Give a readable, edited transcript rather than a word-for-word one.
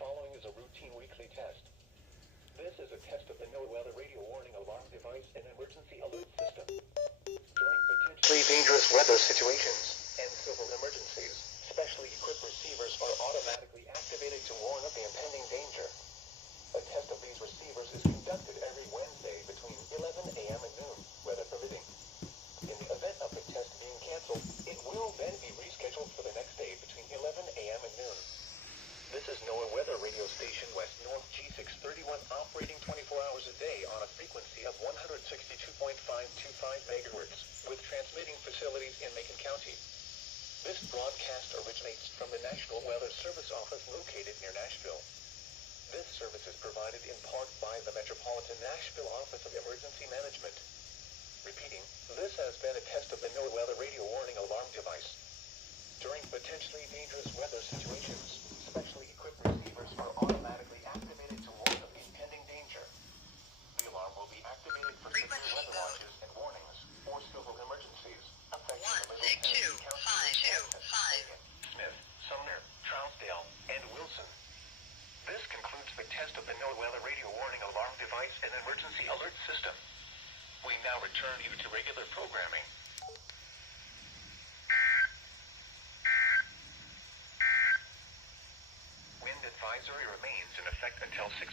following is a routine weekly test. This is a test of the NOAA radio warning alarm device and emergency alert system. During potentially dangerous weather situations and civil emergencies, specially equipped receivers are automatically activated to warn of the impending danger. A test of these receivers is conducted every Wednesday between 11 a.m. and noon, weather permitting. In the event of the test being canceled, it will then be rescheduled for the next day between 11 a.m. and noon. This is NOAA Weather Radio Station West North G631 operating 24 hours a day on a frequency of 162.525 megahertz with transmitting facilities in Macon County. This broadcast originates from the National Weather Service Office located near Nashville. This service is provided in part by the Metropolitan Nashville Office of Emergency Management. Repeating, this has been a test of the NOAA Weather Radio Warning Alarm device. During potentially dangerous weather situations, specially equipped receivers are automatically activated to warn of the impending danger. The alarm will be activated for severe weather watches and warnings or civil emergencies affecting the Middle Tennessee County, Macon, Smith, Sumner, Trousdale, and Wilson. This concludes the test of the NOAA Weather Radio Warning Alarm device and emergency alert system. We now return you to regular programming. Wind advisory remains in effect until 6